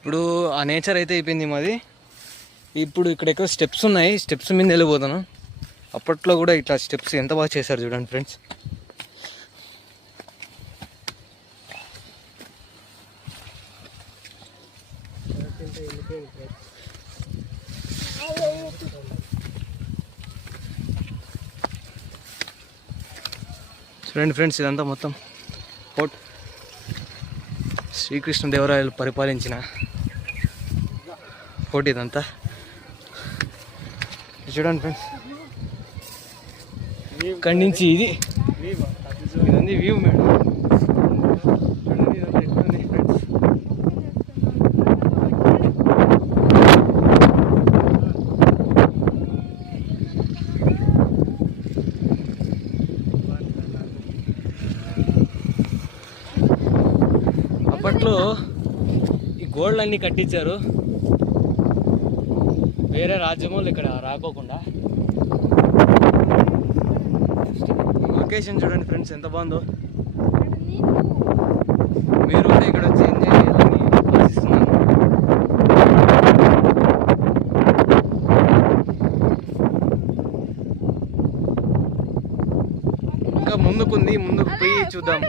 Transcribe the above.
ఇప్పుడు ఆ నేచర్ అయితే అయిపోయింది మాది. ఇప్పుడు ఇక్కడ ఎక్కువ స్టెప్స్ ఉన్నాయి, స్టెప్స్ మీద వెళ్ళిపోతాను. అప్పట్లో కూడా ఇట్లా స్టెప్స్ ఎంత బాగా చేశారు చూడండి ఫ్రెండ్స్. చూడండి ఫ్రెండ్స్, ఇదంతా మొత్తం ఫోర్ట్ శ్రీకృష్ణదేవరాయలు పరిపాలించిన ఫోర్ట్ ఇదంతా. చూడండి ఫ్రెండ్స్, ఇక్కడి నుంచి ఇదంతా వ్యూ మేడం. చూడండి ఇదంతా ఎట్లుంది ఫ్రెండ్స్. అప్పట్లో ఈ గోడలన్నీ కట్టించారు, వేరే రాజ్యములు ఇక్కడ రాకోకుండా. లొకేషన్ చూడండి ఫ్రెండ్స్ ఎంత బాగుందో. మీరు కూడా ఇక్కడ వచ్చి ఎంజాయ్ చేయాలని ఆశిస్తున్నాను. ఇంకా ముందుకు పోయి చూద్దాం.